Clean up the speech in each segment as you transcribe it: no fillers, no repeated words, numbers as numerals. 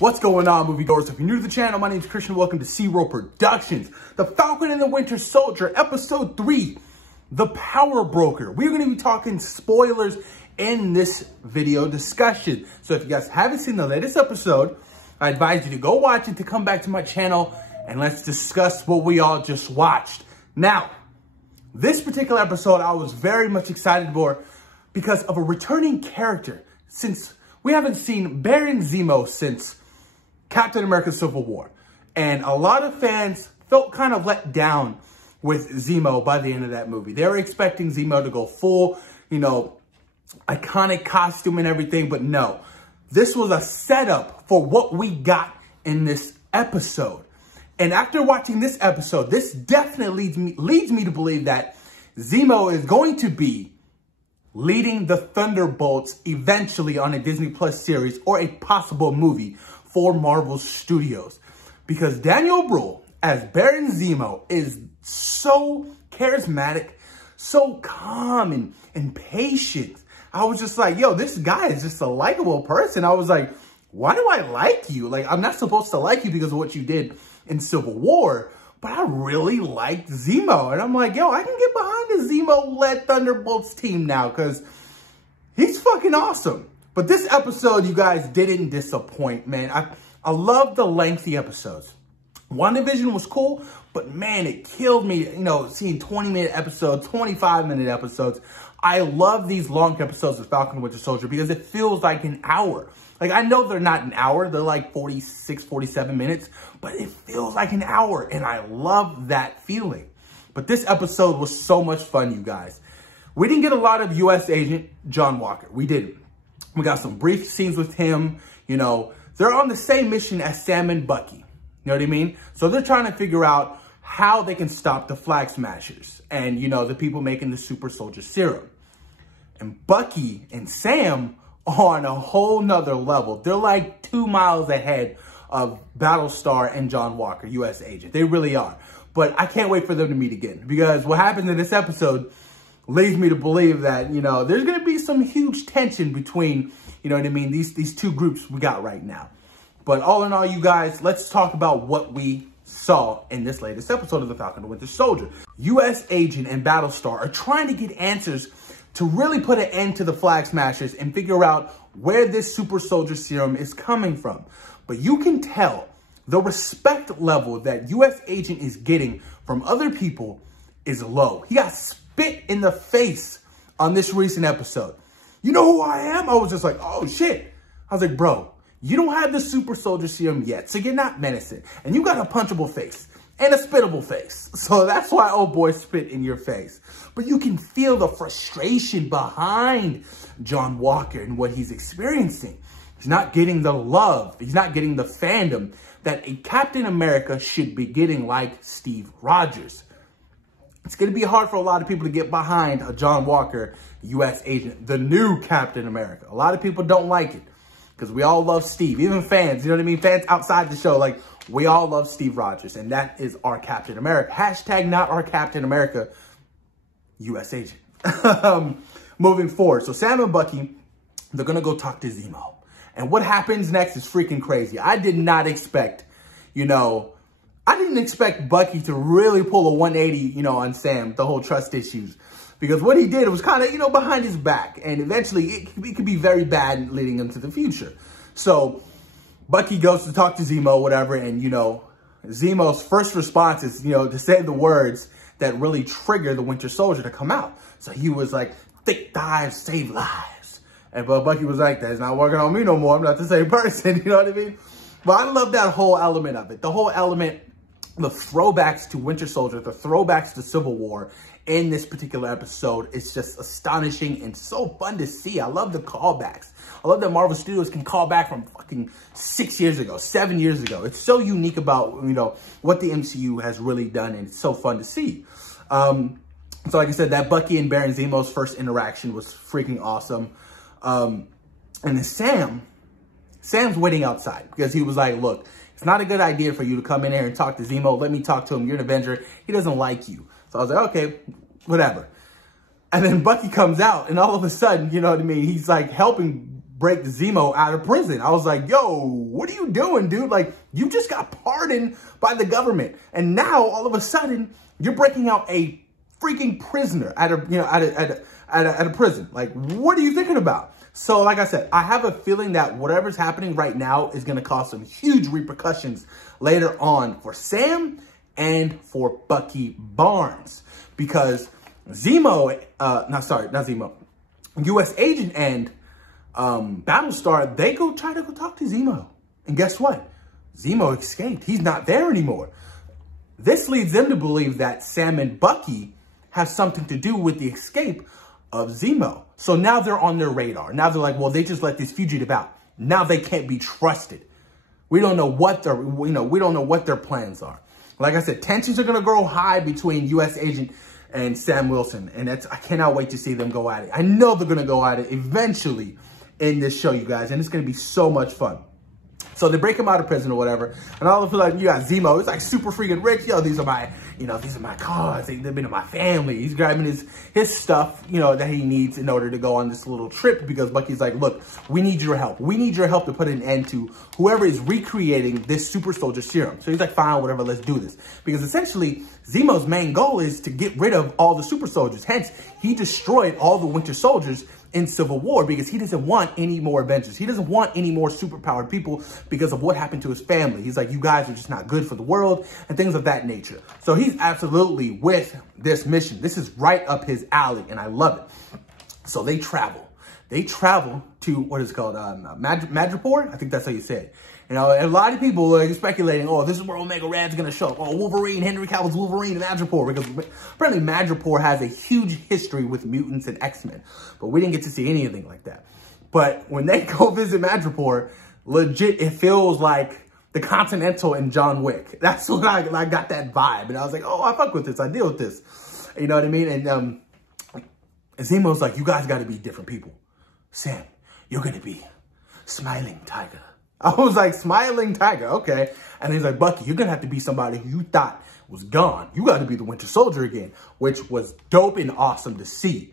What's going on, moviegoers? If you're new to the channel, my name is Christian. Welcome to Zero Productions. The Falcon and the Winter Soldier, Episode 3, The Power Broker. We're going to be talking spoilers in this video discussion. So if you guys haven't seen the latest episode, I advise you to go watch it, to come back to my channel, and let's discuss what we all just watched. Now, this particular episode I was very much excited for because of a returning character. Since we haven't seen Baron Zemo since Captain America Civil War. And a lot of fans felt kind of let down with Zemo by the end of that movie. They were expecting Zemo to go full, iconic costume and everything, but no. This was a setup for what we got in this episode. And after watching this episode, this definitely leads me to believe that Zemo is going to be leading the Thunderbolts eventually on a Disney Plus series or a possible movie for Marvel Studios. Because Daniel Brühl as Baron Zemo is so charismatic, so calm and patient. I was just like, yo, this guy is just a likable person. I was like, why do I like you? Like, I'm not supposed to like you because of what you did in Civil War, but I really liked Zemo. And I'm like, yo, I can get behind the Zemo-led Thunderbolts team now because he's fucking awesome. But this episode, you guys, didn't disappoint, man. I love the lengthy episodes. WandaVision was cool, but man, it killed me, seeing 20-minute episodes, 25-minute episodes. I love these long episodes of Falcon and Winter Soldier because it feels like an hour. Like, I know they're not an hour. They're like 46, 47 minutes, but it feels like an hour, and I love that feeling. But this episode was so much fun, you guys. We didn't get a lot of U.S. Agent John Walker. We didn't. We got some brief scenes with him. They're on the same mission as Sam and Bucky. You know what I mean? So they're trying to figure out how they can stop the Flag Smashers and, the people making the super soldier serum. And Bucky and Sam are on a whole nother level. They're like 2 miles ahead of Battlestar and John Walker, U.S. Agent. They really are. But I can't wait for them to meet again, because what happens in this episode leads me to believe that, there's going to be some huge tension between, these two groups we got right now. But all in all, you guys, let's talk about what we saw in this latest episode of The Falcon and the Winter Soldier. U.S. Agent and Battlestar are trying to get answers to really put an end to the Flag Smashers and figure out where this super soldier serum is coming from. But you can tell the respect level that U.S. Agent is getting from other people is low. He got spit in the face on this recent episode. You know who I am? I was just like, oh shit. I was like, bro, you don't have the super soldier serum yet, so you're not menacing. And you got a punchable face and a spittable face. So that's why old boy spit in your face. But you can feel the frustration behind John Walker and what he's experiencing. He's not getting the love. He's not getting the fandom that a Captain America should be getting, like Steve Rogers. It's going to be hard for a lot of people to get behind a John Walker U.S. Agent, the new Captain America. A lot of people don't like it because we all love Steve, even fans, you know what I mean? Fans outside the show, like, we all love Steve Rogers, and that is our Captain America. Hashtag not our Captain America, U.S. Agent. Moving forward, so Sam and Bucky, they're going to go talk to Zemo. And what happens next is freaking crazy. I did not expect, I didn't expect Bucky to really pull a 180, on Sam, the whole trust issues. Because what he did was kind of, behind his back. And eventually, it could be very bad leading him to the future. So, Bucky goes to talk to Zemo, whatever. And, Zemo's first response is, to say the words that really trigger the Winter Soldier to come out. So he was like, thick thighs save lives. And but Bucky was like, that's not working on me no more. I'm not the same person. You know what I mean? But I love that whole element of it. The whole element, the throwbacks to Winter Soldier, the throwbacks to Civil War in this particular episode. It's just astonishing and so fun to see. I love the callbacks. I love that Marvel Studios can call back from fucking 6 years ago, 7 years ago. It's so unique about, what the MCU has really done, and it's so fun to see. So like I said, that Bucky and Baron Zemo's first interaction was freaking awesome. And then Sam's waiting outside because he was like, look, it's not a good idea for you to come in here and talk to Zemo. Let me talk to him. You're an Avenger. He doesn't like you. So I was like, okay, whatever. And then Bucky comes out, and all of a sudden, he's like helping break Zemo out of prison. I was like, yo, what are you doing, dude? Like, you just got pardoned by the government. And now, all of a sudden, you're breaking out a freaking prisoner at a prison. Like, what are you thinking about? So, like I said, I have a feeling that whatever's happening right now is going to cause some huge repercussions later on for Sam and for Bucky Barnes. Because Zemo, not Zemo, U.S. Agent and Battlestar, they try to go talk to Zemo. And guess what? Zemo escaped. He's not there anymore. This leads them to believe that Sam and Bucky have something to do with the escape of Zemo. So now they're on their radar. Now they're like, well, they just let this fugitive out. Now they can't be trusted. We don't know what we don't know what their plans are. Like I said, tensions are going to grow high between U.S. Agent and Sam Wilson. And I cannot wait to see them go at it. I know they're going to go at it eventually in this show, you guys. And it's going to be so much fun. So they break him out of prison or whatever. And all of a sudden, you got Zemo. It's like super freaking rich. Yo, these are my cars. They've been in my family. He's grabbing his stuff, that he needs in order to go on this little trip, because Bucky's like, look, we need your help. We need your help to put an end to whoever is recreating this super soldier serum. So he's like, fine, whatever, let's do this. Because essentially, Zemo's main goal is to get rid of all the super soldiers. Hence, he destroyed all the Winter Soldiers in Civil War, because he doesn't want any more Avengers. He doesn't want any more superpowered people because of what happened to his family. He's like, you guys are just not good for the world and things of that nature. So he's absolutely with this mission. This is right up his alley, and I love it. So they travel. They travel to, what is it called? Madripoor? I think that's how you say it. A lot of people are speculating, oh, this is where Omega Red's going to show up. Oh, Wolverine, Henry Cavill's Wolverine in Madripoor. Because apparently Madripoor has a huge history with mutants and X-Men. But we didn't get to see anything like that. But when they go visit Madripoor, legit, it feels like the Continental and John Wick. That's what I got that vibe. And I was like, oh, I fuck with this. I deal with this. You know what I mean? And Zemo's like, you guys got to be different people. Sam, you're going to be Smiling Tiger. I was like, Smiling Tiger, okay. And he's like, Bucky, you're going to have to be somebody who you thought was gone. You got to be the Winter Soldier again, which was dope and awesome to see.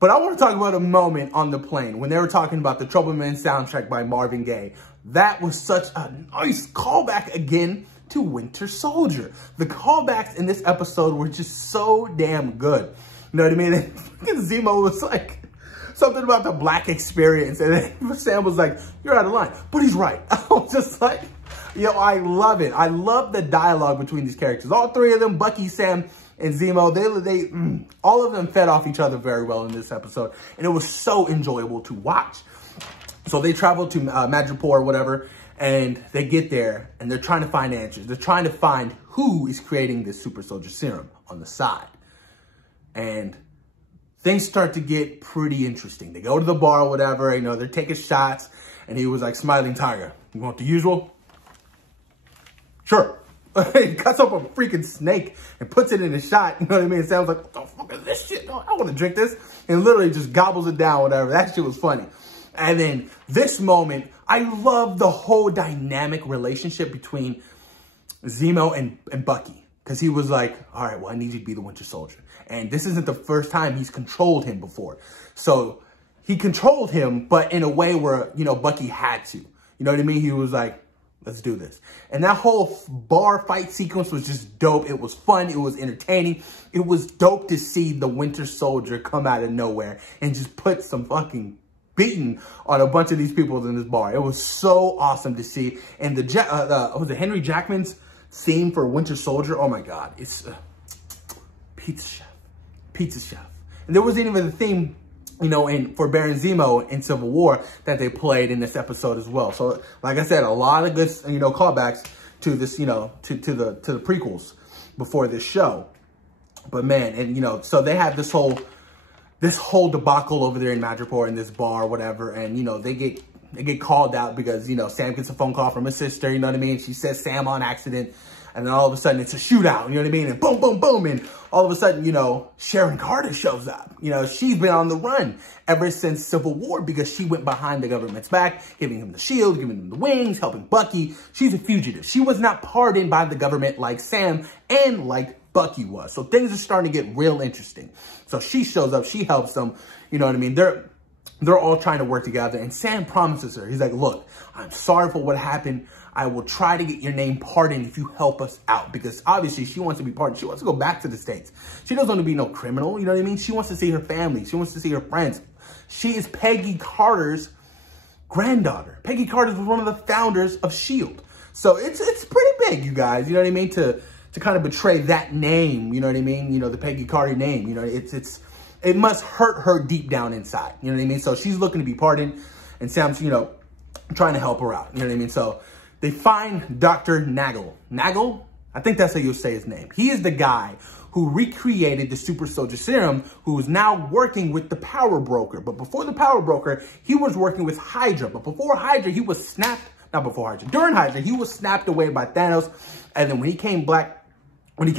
But I want to talk about a moment on the plane when they were talking about the Trouble Man soundtrack by Marvin Gaye. That was such a nice callback again to Winter Soldier. The callbacks in this episode were just so damn good. You know what I mean? And Zemo was like, something about the black experience. And then Sam was like, you're out of line. But he's right. I was just like, I love it. I love the dialogue between these characters. All three of them, Bucky, Sam, and Zemo, all of them fed off each other very well in this episode. And it was so enjoyable to watch. So they travel to Madripoor or whatever, and they get there, and they're trying to find answers. They're trying to find who is creating this super soldier serum on the side. And things start to get pretty interesting. They go to the bar or whatever, they're taking shots. And he was like, Smiling Tiger, you want the usual? Sure. He cuts up a freaking snake and puts it in a shot. You know what I mean? It sounds like, what the fuck is this shit? I want to drink this. And literally just gobbles it down, whatever. That shit was funny. And then this moment, I love the whole dynamic relationship between Zemo and Bucky. Because he was like, all right, well, I need you to be the Winter Soldier. And this isn't the first time he's controlled him before. So he controlled him, but in a way where, Bucky had to. You know what I mean? He was like, let's do this. And that whole bar fight sequence was just dope. It was fun. It was entertaining. It was dope to see the Winter Soldier come out of nowhere and just put some fucking beating on a bunch of these people in this bar. It was so awesome to see. And was it Henry Jackman's theme for Winter Soldier? Oh my God. It's Pizza Chef. Pizza Chef. And there wasn't even a theme, for Baron Zemo in Civil War that they played in this episode as well. So, like I said, a lot of good, callbacks to this, to the prequels before this show. But man, and so they have this whole debacle over there in Madripoor in this bar or whatever, and they get called out because Sam gets a phone call from his sister. You know what I mean? She says Sam on accident. And then all of a sudden, it's a shootout, you know what I mean? And boom, boom, boom. And all of a sudden, Sharon Carter shows up. She's been on the run ever since Civil War because she went behind the government's back, giving him the shield, giving him the wings, helping Bucky. She's a fugitive. She was not pardoned by the government like Sam and like Bucky was. So things are starting to get real interesting. So she shows up. She helps them. You know what I mean? they're all trying to work together. And Sam promises her, he's like, look, I'm sorry for what happened. I will try to get your name pardoned if you help us out. Because obviously she wants to be pardoned. She wants to go back to the States. She doesn't want to be no criminal. You know what I mean? She wants to see her family. She wants to see her friends. She is Peggy Carter's granddaughter. Peggy Carter was one of the founders of S.H.I.E.L.D. So it's pretty big, you guys. You know what I mean? To kind of betray that name, you know what I mean? You know, the Peggy Carter name, you know, it must hurt her deep down inside. You know what I mean? So she's looking to be pardoned, and Sam's, you know, trying to help her out. You know what I mean? So they find Dr. Nagel. Nagel? I think that's how you'll say his name. He is the guy who recreated the super soldier serum, who is now working with the power broker. But before the power broker, he was working with Hydra. But before Hydra, he was snapped, not before Hydra, during Hydra, he was snapped away by Thanos. And then when he came black, when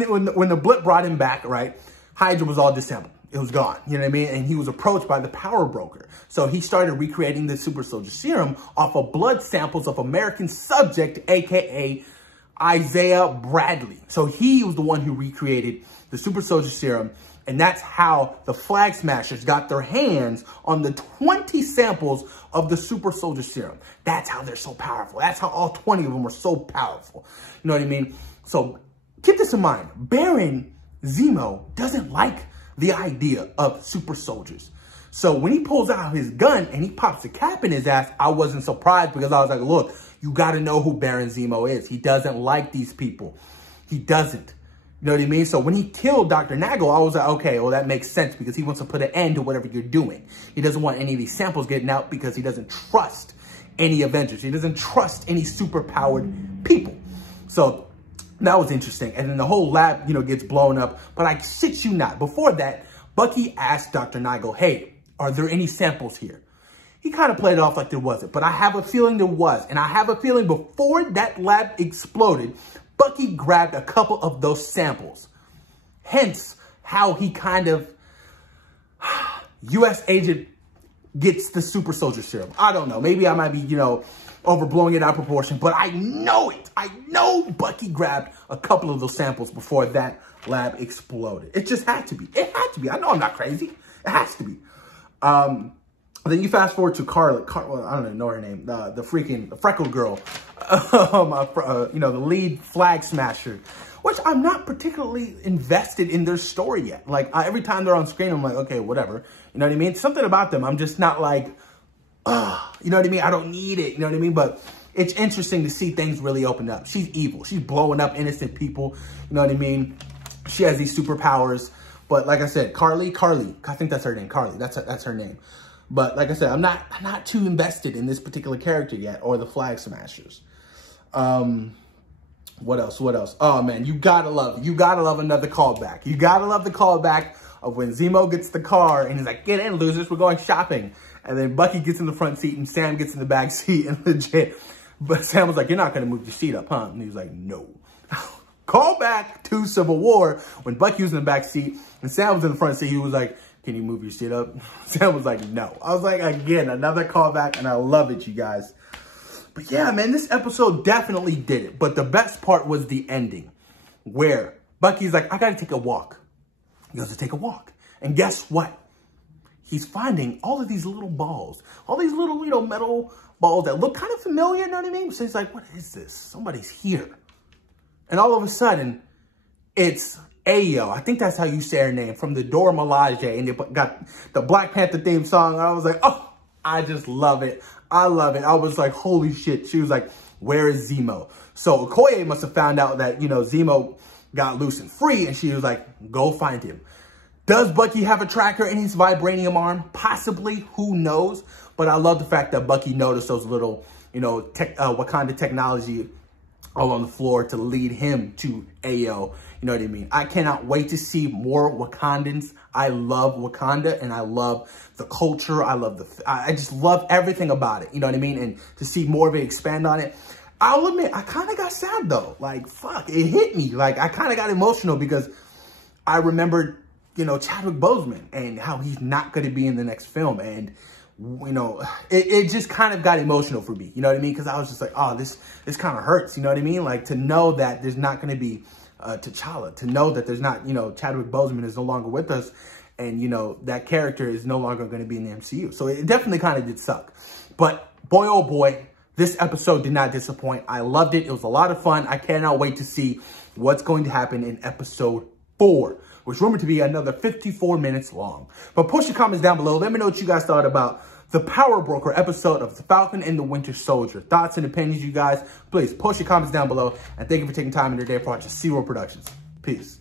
the blip brought him back, right, Hydra was all disassembled. It was gone, you know what I mean? And he was approached by the power broker. So he started recreating the super soldier serum off of blood samples of American subject, aka Isaiah Bradley. So he was the one who recreated the super soldier serum. And that's how the Flag Smashers got their hands on the 20 samples of the super soldier serum. That's how they're so powerful. That's how all 20 of them were so powerful. You know what I mean? So keep this in mind. Baron Zemo doesn't like the idea of super soldiers. So when he pulls out his gun and he pops a cap in his ass, I wasn't surprised, because I was like, look, you got to know who Baron Zemo is. He doesn't like these people. He doesn't. You know what I mean? So when he killed Dr. Nagel, I was like, okay, well, that makes sense, because he wants to put an end to whatever you're doing. He doesn't want any of these samples getting out, because he doesn't trust any Avengers. He doesn't trust any super-powered people. So that was interesting. And then the whole lab, you know, gets blown up. But I shit you not. Before that, Bucky asked Dr. Nagel, hey, are there any samples here? He kind of played it off like there wasn't, but I have a feeling there was. And I have a feeling before that lab exploded, Bucky grabbed a couple of those samples. Hence, how he kind of, U.S. agent gets the super soldier serum. I don't know. Maybe I might be, you know, overblowing it out of proportion, but I know it. I know Bucky grabbed a couple of those samples before that lab exploded. It just had to be. It had to be. I know I'm not crazy. It has to be. Then you fast forward to Carly. Well, I don't even know her name. The freckled girl. You know, the lead Flag Smasher, which I'm not particularly invested in their story yet. Like, every time they're on screen, I'm like, okay, whatever. You know what I mean? Something about them, I'm just not like, you know what I mean? I don't need it. You know what I mean? But it's interesting to see things really open up. She's evil. She's blowing up innocent people. You know what I mean? She has these superpowers. But like I said, Carly, I think that's her name. Carly, that's her name. But like I said, I'm not too invested in this particular character yet, or the Flag Smashers. What else? Oh man, you gotta love another callback. You gotta love the callback of when Zemo gets the car and he's like, get in, losers, we're going shopping. And then Bucky gets in the front seat and Sam gets in the back seat, and legit. But Sam was like, you're not gonna move your seat up, huh? And he was like, no. Call back to Civil War when Bucky was in the back seat and Sam was in the front seat. He was like, can you move your seat up? Sam was like, no. I was like, again, another callback, and I love it, you guys. But yeah, man, this episode definitely did it. But the best part was the ending, where Bucky's like, I gotta take a walk. He goes to take a walk. And guess what? He's finding all of these little balls, all these little, you know, metal balls that look kind of familiar, you know what I mean? So he's like, what is this? Somebody's here. And all of a sudden, it's Ayo. I think that's how you say her name, from the Dora Milaje. And they got the Black Panther theme song. And I was like, oh, I just love it. I love it. I was like, holy shit. She was like, where is Zemo? So Okoye must have found out that, you know, Zemo got loose and free. And she was like, go find him. Does Bucky have a tracker in his vibranium arm? Possibly. Who knows? But I love the fact that Bucky noticed those little, you know, Wakanda technology all on the floor to lead him to Ayo. You know what I mean? I cannot wait to see more Wakandans. I love Wakanda, and I love the culture. I just love everything about it. You know what I mean? And to see more of it, expand on it. I'll admit, I kind of got sad though. Like, fuck, it hit me. Like, I kind of got emotional because I remembered, you know, Chadwick Boseman and how he's not going to be in the next film. And, you know, it just kind of got emotional for me. You know what I mean? Because I was just like, oh, this kind of hurts. You know what I mean? Like, to know that there's not going to be T'Challa, to know that there's not, you know, Chadwick Boseman is no longer with us. And, you know, that character is no longer going to be in the MCU. So it definitely kind of did suck. But boy, oh boy, this episode did not disappoint. I loved it. It was a lot of fun. I cannot wait to see what's going to happen in episode 4, which is rumored to be another 54 minutes long. But post your comments down below. Let me know what you guys thought about the Power Broker episode of The Falcon and the Winter Soldier. Thoughts and opinions, you guys. Please post your comments down below. And thank you for taking time in your day for watching Zero Productions. Peace.